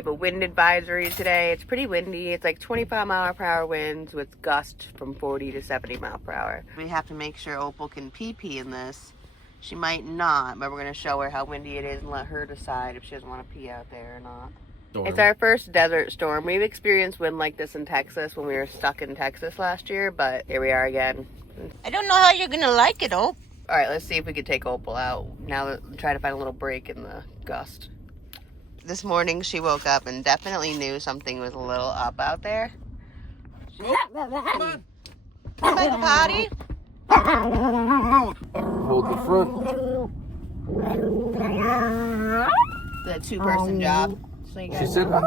have a wind advisory today. It's pretty windy. It's like 25-mile-per-hour winds with gusts from 40 to 70 miles per hour. We have to make sure Opal can pee in this. She might not, but we're going to show her how windy it is and let her decide if she doesn't want to pee out there or not. Storm. It's our first desert storm. We've experienced wind like this in Texas when we were stuck in Texas last year, but here we are again. I don't know how you're going to like it, Opal. All right, let's see if we can take Opal out. Now try to find a little break in the gust. This morning she woke up and definitely knew something was a little up out there. Oh, come on. Come by the potty. Hold the front. The 2-person job. So She said, oh,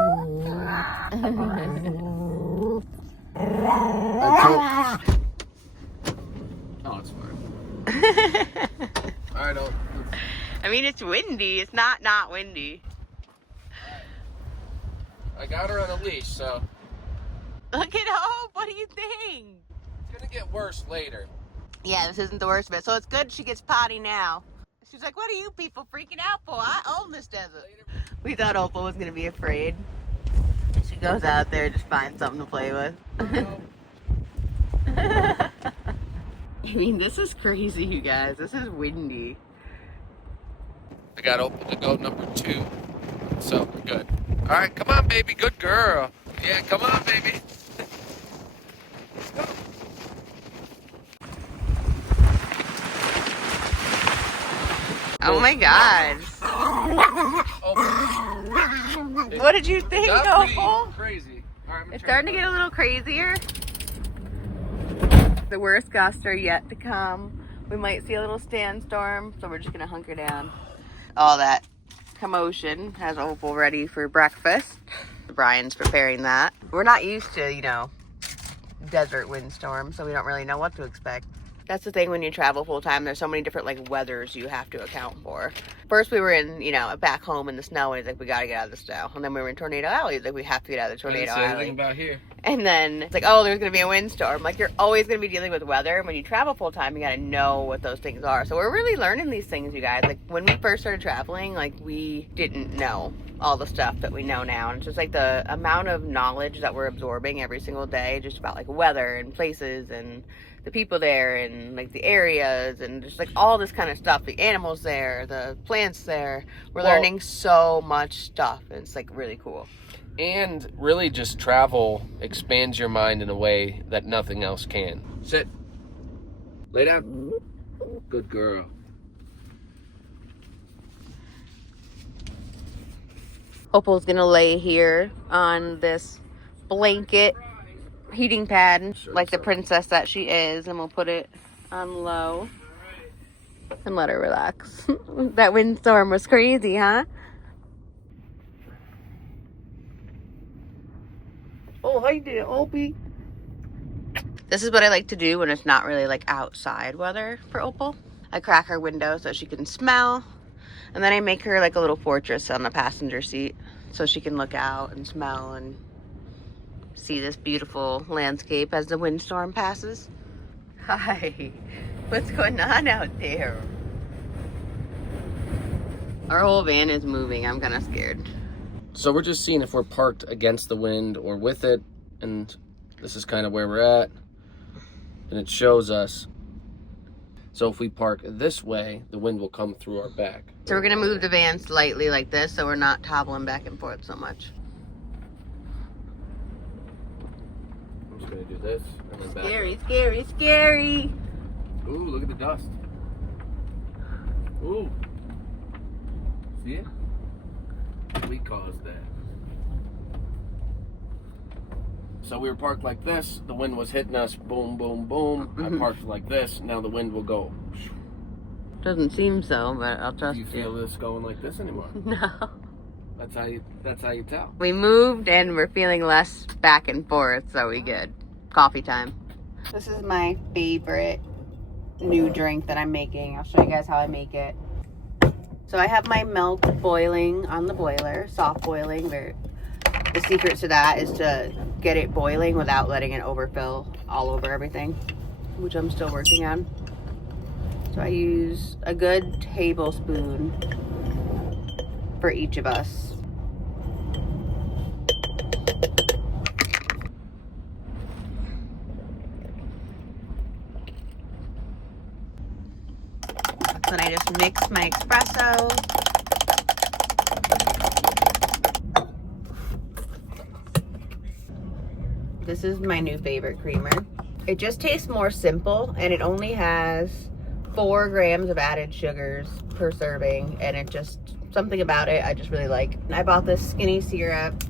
it's fine. All right, I mean, it's windy. It's not windy. I got her on a leash, so. Look at Hope. What do you think? It's going to get worse later. Yeah, this isn't the worst of it. So it's good she gets potty now. She's like, what are you people freaking out for? I own this desert. We thought Opal was going to be afraid. She goes out there to find something to play with. I mean, this is crazy, you guys. This is windy. I got Opal to go number 2, so we're good. All right, come on, baby. Good girl. Yeah, come on, baby. Let's go. Oh my God. What did you think, Opal? Crazy. All right, It's starting to get a little crazier. The worst gusts are yet to come. We might see a little sandstorm, so we're just gonna hunker down. All that commotion has Opal ready for breakfast. Brian's preparing that. We're not used to, desert windstorms, so we don't really know what to expect. That's the thing when you travel full time. There's so many different weathers you have to account for. First we were in, back home in the snow, and he's like, we gotta get out of the snow. And then we were in Tornado Alley. He's like, we have to get out of the Tornado Alley. Alley. About here. And then it's like, oh, there's gonna be a windstorm. Like, you're always gonna be dealing with weather. When you travel full time, you gotta know what those things are. So we're really learning these things, you guys. Like, when we first started traveling, we didn't know all the stuff that we know now. And it's just the amount of knowledge that we're absorbing every single day, just about weather and places and the people there and the areas and just all this kind of stuff, the animals there, the plants there. We're learning so much stuff, and it's really cool. And really just travel expands your mind in a way that nothing else can. Sit. Lay down. Good girl. Opal's gonna lay here on this blanket heating pad, like the princess that she is, and we'll put it on low and let her relax. That windstorm was crazy, huh? Oh, how you doing, Opie? This is what I like to do when it's not really outside weather for Opal. I crack her window so she can smell, and then I make her a little fortress on the passenger seat so she can look out and smell and see this beautiful landscape as the windstorm passes. Hi, what's going on out there? Our whole van is moving. I'm kind of scared. So we're just seeing if we're parked against the wind or with it, and this is kind of where we're at, and it shows us. So if we park this way, the wind will come through our back. So we're gonna move the van slightly like this so we're not toppling back and forth so much. I'm just gonna do this and then back. Scary, scary, scary. Ooh, look at the dust. Ooh. See it? We caused that. So we were parked like this. The wind was hitting us. Boom, boom, boom. I parked like this. Now the wind will go. Doesn't seem so, but I'll trust you. Do you feel this going like this anymore? No. That's how you tell. We moved and we're feeling less back and forth, so we good. Coffee time. This is my favorite new drink that I'm making. I'll show you guys how I make it. So I have my milk boiling on the boiler, soft boiling. The secret to that is to get it boiling without letting it overfill all over everything, which I'm still working on. So I use a good tablespoon for each of us. and I just mix my espresso. This is my new favorite creamer. It just tastes more simple, and it only has 4 grams of added sugars per serving, and it just, something about it I just really like. I bought this skinny syrup.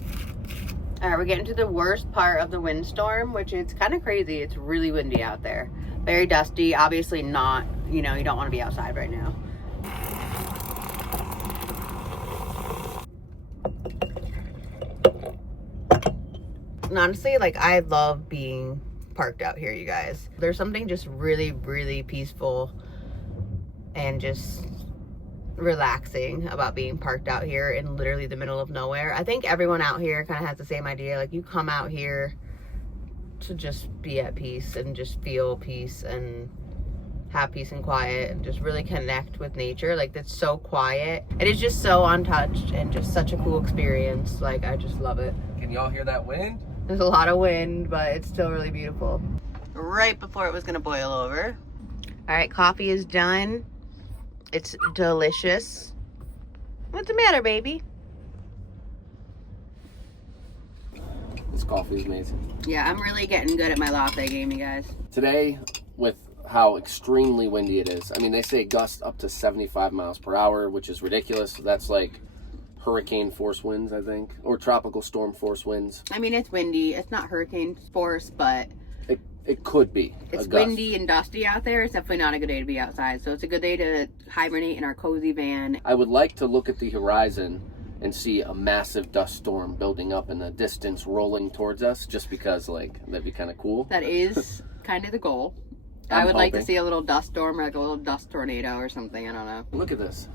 All right, we're getting to the worst part of the windstorm, which is kind of crazy. It's really windy out there. Very dusty, obviously not, you know, you don't want to be outside right now. And honestly, like, I love being parked out here, you guys. There's something just really, really peaceful and just relaxing about being parked out here in literally the middle of nowhere. I think everyone out here kind of has the same idea. Like, you come out here to just be at peace and just feel peace and have peace and quiet and just really connect with nature. Like, it's so quiet. It is just so untouched and just such a cool experience. Like, I just love it. Can y'all hear that wind? There's a lot of wind, but it's still really beautiful. Right before it was gonna boil over. All right, coffee is done. It's delicious. What's the matter, baby? This coffee is amazing. Yeah, I'm really getting good at my latte game, you guys. Today, with how extremely windy it is, I mean, they say gusts up to 75 miles per hour, which is ridiculous. That's like hurricane force winds, I think, or tropical storm force winds. I mean, it's windy. It's not hurricane force, but it could be. It's windy and dusty out there. It's definitely not a good day to be outside. So it's a good day to hibernate in our cozy van. I would like to look at the horizon and see a massive dust storm building up in the distance, rolling towards us, just because, like, that'd be kind of cool. That is kind of the goal. I would like to see a little dust storm, or like a little dust tornado or something. I don't know. Look at this.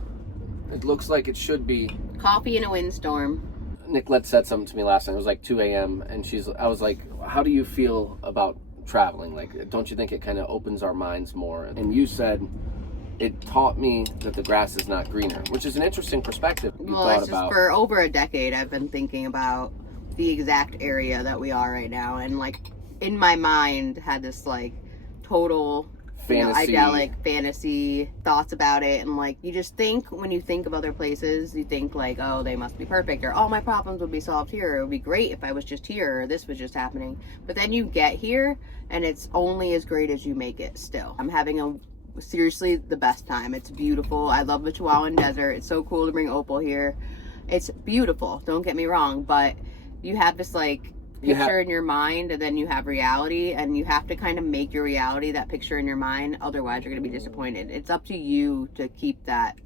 It looks like it should be coffee in a windstorm. Nicolette said something to me last night. It was like 2 a.m. and I was like, how do you feel about traveling? Like, don't you think it kind of opens our minds more? And you said it taught me that the grass is not greener, which is an interesting perspective. Well, it's just for over a decade I've been thinking about the exact area that we are right now, and like in my mind had this like total fantasy, idyllic fantasy thoughts about it. And like, you just think, when you think of other places, you think like, oh, they must be perfect, or all my problems would be solved here, it would be great if I was just here, or this was just happening. But then you get here and it's only as great as you make it. Still, I'm having seriously the best time. It's beautiful. I love the Chihuahuan Desert. It's so cool to bring Opal here. It's beautiful, don't get me wrong, but you have this like picture in your mind, and then you have reality, and you have to kind of make your reality that picture in your mind, otherwise you're going to be disappointed. It's up to you to keep that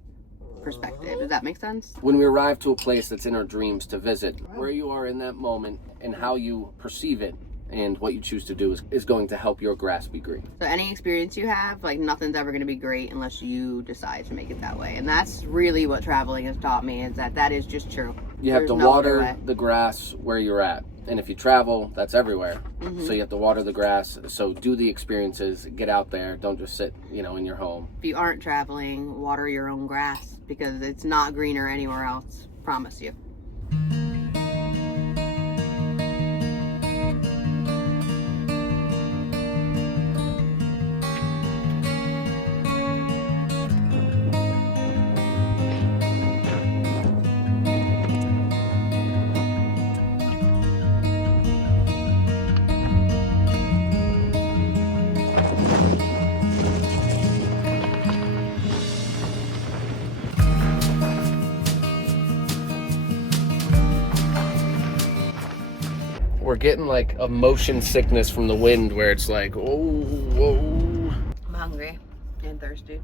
perspective. Does that make sense? When we arrive to a place that's in our dreams to visit, where you are in that moment and how you perceive it and what you choose to do is going to help your grass be green. So any experience you have, like, nothing's ever going to be great unless you decide to make it that way. And that's really what traveling has taught me, is that is just true. You have to water the grass where you're at. And if you travel, that's everywhere. Mm-hmm. So you have to water the grass. So do the experiences, get out there. Don't just sit, in your home. If you aren't traveling, water your own grass, because it's not greener anywhere else. Promise you. We're getting like a motion sickness from the wind, where it's like, oh, whoa. I'm hungry and thirsty.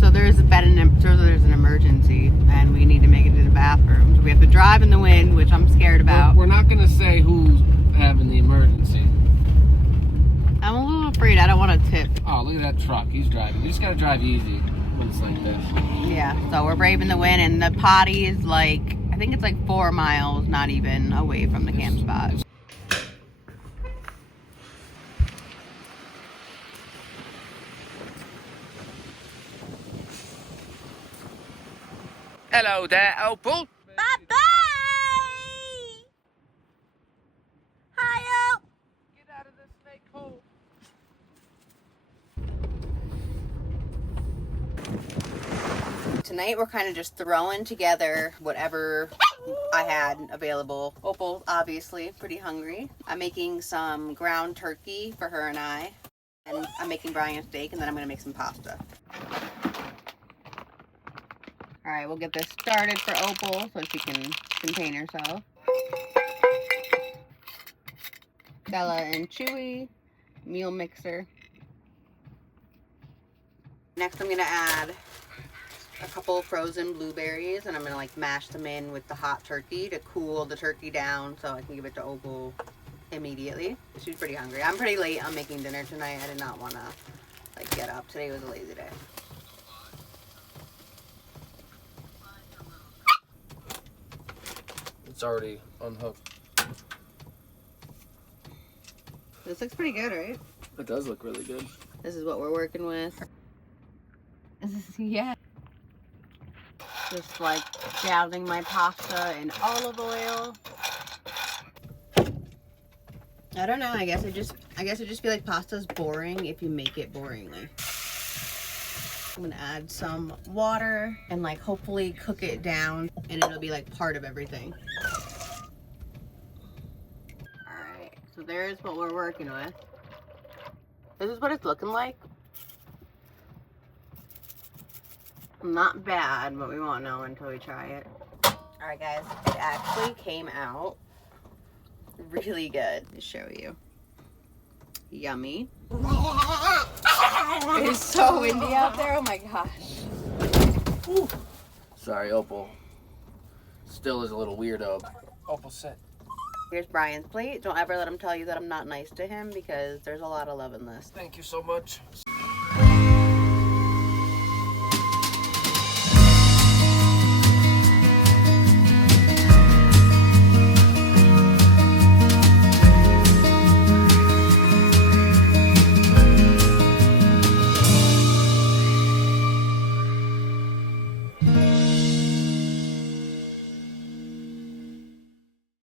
So there's an emergency, and we need to make it to the bathroom. So we have to drive in the wind, which I'm scared about. We're not gonna say who's having the emergency. I'm a little afraid. I don't want to tip. Oh, look at that truck. He's driving. You just gotta drive easy when it's like this. Yeah, so we're braving the wind, and the potty is like, I think it's like 4 miles, not even, away from the camp spot. Hello there, Opal. Bye-bye! Hi, Op! Get out of the snake hole. Tonight we're kind of just throwing together whatever I had available. Opal, obviously, pretty hungry. I'm making some ground turkey for her and I. And I'm making Brian steak, and then I'm gonna make some pasta. All right, we'll get this started for Opal so she can contain herself. Stella and Chewy, meal mixer. Next I'm gonna add a couple frozen blueberries, and I'm gonna like mash them in with the hot turkey to cool the turkey down so I can give it to Opal immediately. She's pretty hungry. I'm pretty late on making dinner tonight. I did not want to like get up. Today was a lazy day. It's already unhooked. This looks pretty good, right? It does look really good. This is what we're working with. Yeah. Just like dousing my pasta in olive oil. I don't know. I guess I just feel like pasta's boring if you make it boringly. I'm gonna add some water and like hopefully cook it down, and it'll be like part of everything. All right. So there's what we're working with. This is what it's looking like. Not bad, but we won't know until we try it. Alright guys, it actually came out really good to show you. Yummy. It is so windy out there, oh my gosh. Ooh. Sorry, Opal. Still is a little weirdo. Opal, sit. Here's Brian's plate. Don't ever let him tell you that I'm not nice to him, because there's a lot of love in this. Thank you so much.